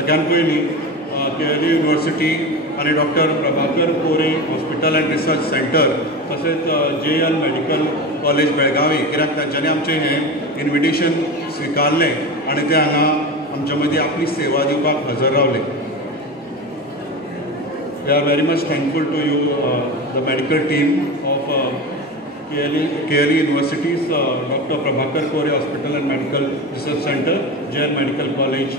सगळ्यात पयलीं KLU university आणि doctor Prabhakar Kore hospital and research centre तसेच JN मेडिकल कॉलेज बेळगावी कित्याक तांच्यांनी आमचें हें इन्विटेशन स्विकारलें आनी ते हांगा आमच्या मदीं आपली सेवा दिवपाक हजर रावले. We are very much thankful to you, the medical team of KLE University's Dr. Prabhakar Kore Hospital and Medical Research Center, JN Medical College,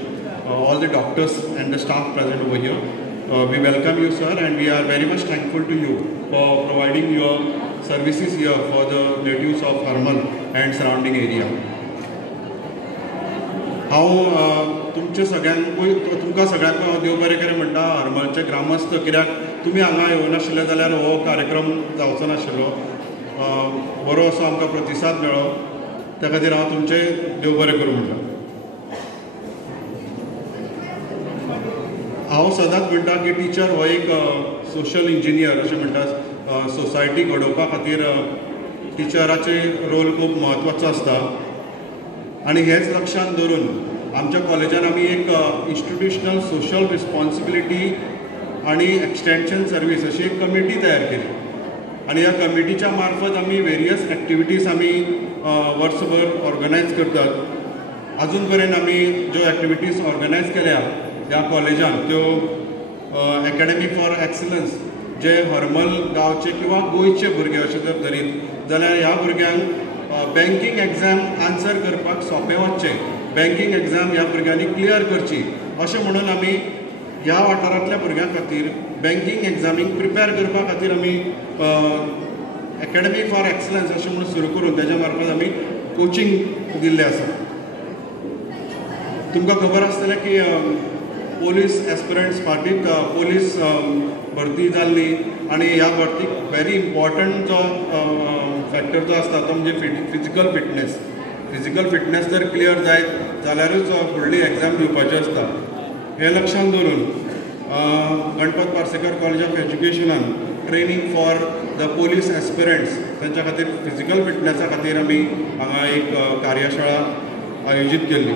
all the doctors and the staff present over here. We welcome you, sir, and we are very much thankful to you for providing your services here for the natives of Harmal and surrounding area. तुमचे तुमकां सगळ्यांक देव बरें करें म्हणटा हरमलचे ग्रामस्थ, कित्याक तुमी हांगा येवनाशिल्ले जाल्यार हो कार्यक्रम जावचो नाशिल्लो. बरो असो आमकां प्रतिसाद मेळ्ळो, त्या खातीर हांव तुमचें देव बरें करूं म्हणटा. हांव सदांच म्हणटा की टिचर हो एक सोशल इंजिनियर अशें म्हणटा. सोसायटी घडोवपा खातीर टिचराचे रोल खूब म्हत्वाचो आसता आनी हेच लक्षांत दवरून आमच्या कॉलेजान आमी एक इन्स्टिट्यूशनल सोशल रिस्पॉन्सिबिलिटी आनी एक्सटेन्शन सर्वीस अशी एक कमिटी तयार केली आनी ह्या कमिटीच्या मार्फत आमी वेरियस एक्टिविटीज आमी वर्सभर ऑर्गनायज करतात. अजून पर्यंत आमी ज्यो एक्टिविटीज ऑर्गनायज केल्या ह्या कॉलेजान त्यो अकॅडमी फॉर एक्सलन्स जे हरमल गांवचे किंवा गोंयचे भुरगे अशें जर धरीत जाल्यार ह्या भुरग्यांक बँकींग एग्जाम आन्सर करपाक सोंपें वचचें, बँकींग एग्जाम ह्या भुरग्यांनी क्लियर करची अशें म्हणून आमी ह्या वाठारांतल्या भुरग्यां खातीर बँकींग एग्जामीक प्रिपेर करपा खातीर आमी अकॅडमी फॉर एक्सलन्स अशें म्हणून सुरू करून तेज्या मार्फत आमी कोचिंग दिल्लें आसा. तुमकां खबर आसतलें की पोलीस एस्पिरंट्स फाटीक पोलीस भरती जाल्ली आनी ह्या भरतीक व्हेरी इम्पॉर्टंट जो फॅक्टर जो आसता तो म्हणजे फिजिकल फिटनेस जर क्लियर जायत जाल्यारूच फुडली एग्जाम दिवपाची आसता. हे लक्षांत दवरून गणपत पार्सेकर कॉलेज ऑफ एज्युकेशनान training for the police aspirants तांच्या खातीर फिजिकल फिटनेसा खातीर आमी हांगा एक कार्यशाळा आयोजीत केल्ली.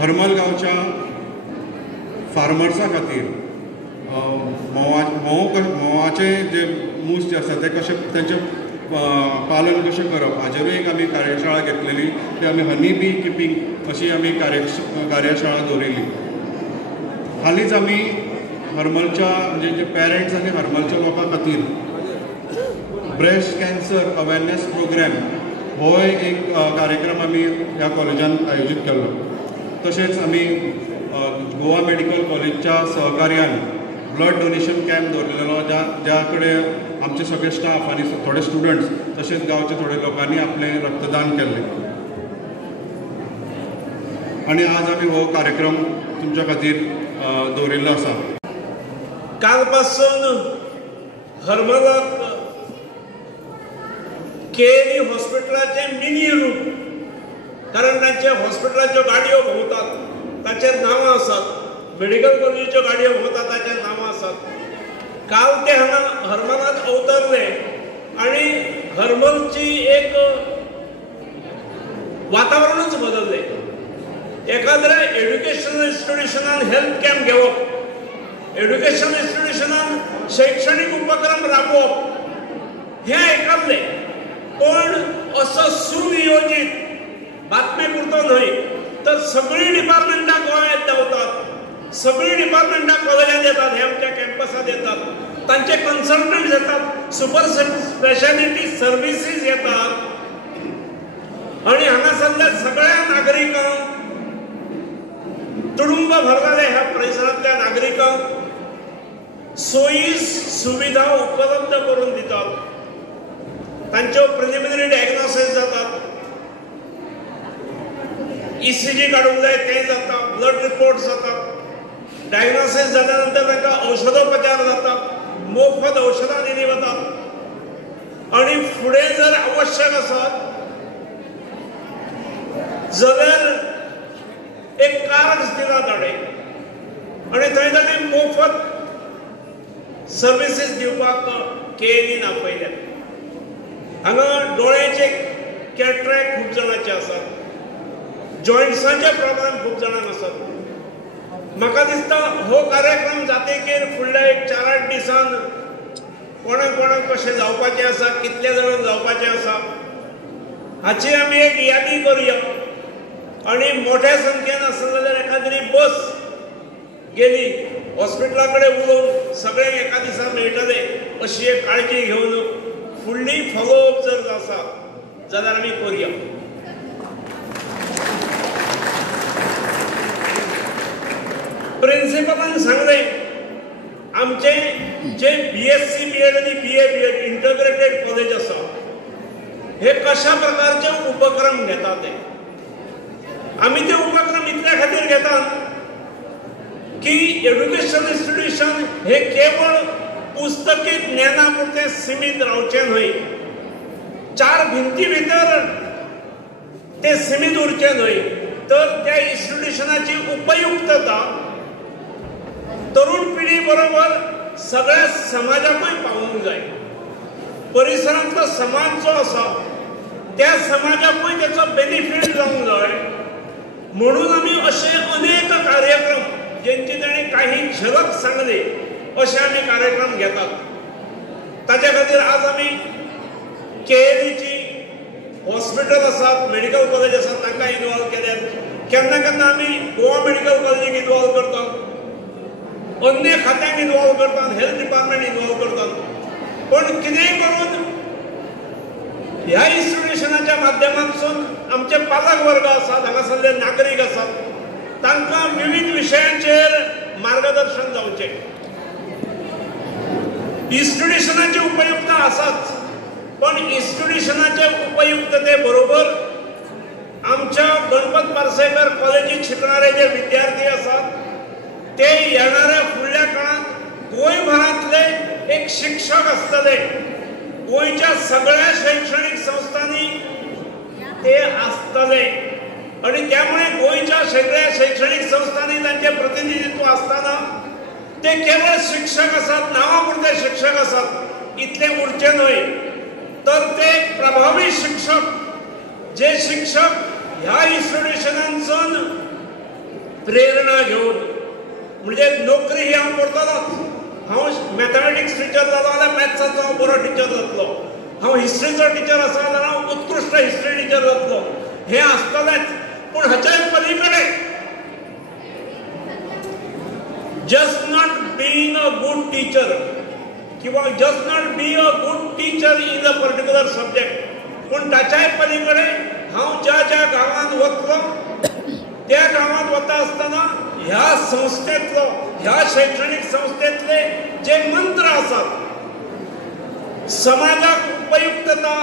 हरमल गांवच्या फार्मर्सां खातीर म्होवाचे जे मूस जे आसा ते कशें तांचें पालन कशें करप हाजेरूय एक आमी कार्यशाळा घेतलेली. ती आमी हनी बी किपींग अशी आमी कार्यशाळा दवरिल्ली. हालींच आमी हरमलच्या म्हणजे जे पेरंट्स आनी हरमलच्या लोकां खातीर ब्रेस्ट कॅन्सर अवेरनेस प्रोग्राम हो एक कार्यक्रम आमी ह्या कॉलेजान आयोजीत केल्लो. तशेंच आमी गोवा मेडिकल कॉलेजच्या सहकार्यान ब्लड डोनेशन कॅम्प दवरलेलो ज्या कडेन आमचे सगळे स्टाफ आनी थोडे स्टुडंट्स तशेंच गांवचे थोडे लोकांनी आपलें रक्तदान केल्लें आनी आज आमी हो कार्यक्रम तुमच्या खातीर दवरिल्लो आसा. काल पासून हरमलाक केएलई हॉस्पिटलाचे मिनी रूट, कारण तांच्या हॉस्पिटलाच्यो गाडयो भोंवतात ताचेर नांवां आसात, मेडिकल कॉलेजीच्यो गाडयो भोंवतात ताचेर नांवां आसात. काल ते हांगा हरमलांत अवतरले आनी हरमलची एक वातावरणूच बदललें. एखाद्या एड्युकेशनल इन्स्टिट्यूशनान हेल्थ कॅम्प घेवप, एड्युकेशन इन्स्टिट्यूशनान शैक्षणिक उपक्रम राबोवप हें आयकल्लें, पण असो सुनियोजीत बातमी पुरतो न्हय तर सगळीं डिपार्टमेंटां गोंयांत धांवतात, सगळीं डिपार्टमेंटां कॉलेजांत येतात, हे आमच्या कॅम्पसांत येतात, तांचे कन्सल्टंट येतात, सुपर स्पेशालिटी सर्विसीस येतात आनी हांगासरल्या सगळ्या नागरिकांक तुडुंब भरलेले ह्या परिसरांतल्या नागरिकांक सोयी सुविधा उपलब्ध करून दितात. तांच्यो प्रिलिमिनरी डायग्नोसीस जातात, ECG काढूंक जाय तें जाता, ब्लड रिपोर्ट जातात, डायग्नोसीस जाल्या नंतर तांकां औषधोपचार जातात, मोफत औषधां दिली वतात आनी फुडें जर आवश्यक आसत जाल्यार एक कार्ड दिला ताणें आनी थंय ताणें मोफत सर्विसीस दिवपाक केएलईन आपयल्यात. हांगा डोळ्याचे कॅटरॅक्ट खूब जाणांचे आसात, जॉइंट्सांचे प्रॉब्लेम खूब जाणांक आसात. म्हाका दिसता हो कार्यक्रम जातकीर फुडल्या एक 4-8 दिसान कोणाक कोणाक कशें जावपाचें आसा, कितले जाणांक जावपाचें आसा हाची आमी एक यादी करुया आनी मोठ्या संख्येन आसत जाल्यार एखादी बस गेली हॉस्पिटला कडेन उलोवन सगळ्यांक एका दिसा मेळटले अशी एक काळजी घेवन फुडली फॉलोअप जर आसा जाल्यार आमी करुया. प्रिन्सिपलान सांगलें आमचे जे BSc BEd आनी BA BEd इंटग्रेटेड कॉलेज आसा हे कशा प्रकारचे उपक्रम घेतात ते. आमी ते उपक्रम इतल्या खातीर घेतात की एड्युकेशन इन्स्टिट्यूशन हे केवळ पुस्तकी ज्ञाना पुरते सीमित रावचे न्हय, 4 भिंती भितर ते सीमित उरचे न्हय, तर त्या इन्स्टिट्यूशनाची उपयुक्तता तरुण पिढी बरोबर सगळ्या समाजाकूय पावूंक जाय. परिसरांतलो समाज जो आसा त्या समाजाकूय त्याचो बेनिफीट जावंक जाय म्हणून आमी असे अनेक कार्यक्रम जेंची ताणें काही झलक सांगली असे आमी कार्यक्रम घेतात. ताच्या खातीर आज आमी KLEची हॉस्पिटल आसात, मेडिकल कॉलेज आसात तांकां इनवॉल्व केल्यात. केन्ना केन्ना आमी गोवा मेडिकल कॉलेजीक इनवॉल्व करतात, अन्य खात्यांक इनवॉल्व करतात, हेल्थ डिपार्टमेंट इनवॉल्व करतात. पण कितेंय करून ह्या इन्स्टिट्यूशनाच्या माध्यमांतसून आमचे पालक वर्ग आसात, हांगासरले नागरीक आसात, तांकां विविध विशयांचेर मार्गदर्शन जावचें. इन्स्टिट्यूशनाची उपयुक्तता आसाच, पण इन्स्टिट्यूशनाचे उपयुक्तते बरोबर आमच्या गणपत पार्सेकर कॉलेजीत शिकणारे जे विद्यार्थी आसात ते येणाऱ्या फुडल्या काळात गोंयभरांतले एक शिक्षक आसतले. गोंयच्या सगळ्या शैक्षणिक संस्थांनी ते आसतले आणि त्यामुळे गोंयच्या सगळ्या शैक्षणिक संस्थांनी तांचे प्रतिनिधित्व असताना ते केवळ शिक्षक आसात, नावापुरते शिक्षक आसात इतले उरचे न्हय, तर ते प्रभावी शिक्षक, जे शिक्षक ह्या इन्स्टिट्यूशनांसून प्रेरणा घेवन, म्हणजे नोकरी ही हांव करतलोच. हांव मॅथमॅटिक्स टिचर जालो जाल्यार मॅथ्साचो हांव बरो टिचर जातलो, हांव हिस्ट्रीचो टिचर आसा जाल्यार हांव उत्कृश्ट हिस्ट्री टिचर जातलो, हे आसतलेच. पूण हाच्या पलीकडे just not being a good teacher किंवा just not be a good teacher in a particular subject, पण ताच्याय पलीकडे हांव ज्या ज्या गांवांत वतलो त्या गांवांत वता आसतना ह्या संस्थेतलो, ह्या शैक्षणिक संस्थेतले जे मंत्र आसात, समाजाक उपयुक्तता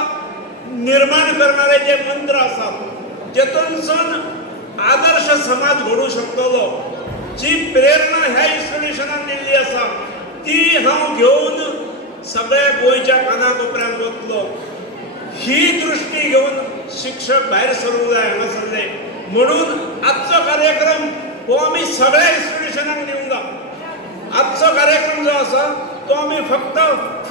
निर्माण करणारे जे मंत्र आसात, जेतूनसून आदर्श समाज घडू शकतलो, जी प्रेरणा ह्या इन्स्टिट्यूशनान दिल्ली आसा ती हांव घेवन सगळ्या गोंयच्या कानाकोपऱ्यांत वतलो. ही दृष्टी घेवन शिक्षक भायर सरूंक जाय हांगासरले. म्हणून आजचो कार्यक्रम हो आमी सगळ्या इन्स्टिट्यूशनांक दिवंक. आजचो कार्यक्रम जो आसा तो आमी फक्त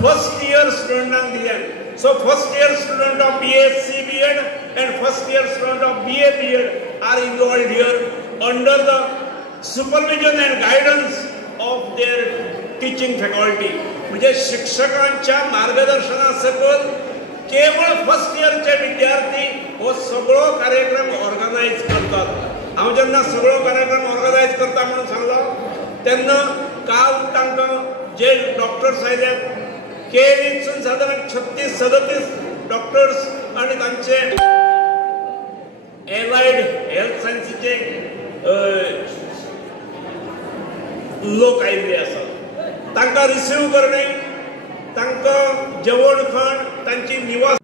फर्स्ट इयर स्टुडंटांक दिल्या. So first year student of BSc BEd and first year student of BA BEd are involved here under the supervision and guidance of their teaching faculty. म्हणजे शिक्षकांच्या मार्गदर्शना सकल केवळ फर्स्ट इयरचे विद्यार्थी हो सगळो कार्यक्रम ऑर्गनायज करतात. हांव जेन्ना सगळो कार्यक्रम ऑर्गनायज करता म्हणून सांगलो तेन्ना काल तांकां जे डॉक्टर्स आयले KLEसून सादारण 36-37 डॉक्टर्स आणि तांचे एलायड हेल्थ सायन्सीचे लोक आयिल्ले आसात. तांकां रिसीव करणे, तांकां जेवण खाण, तांची निवास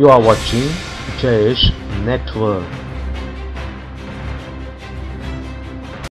You are watching Jayesh Network.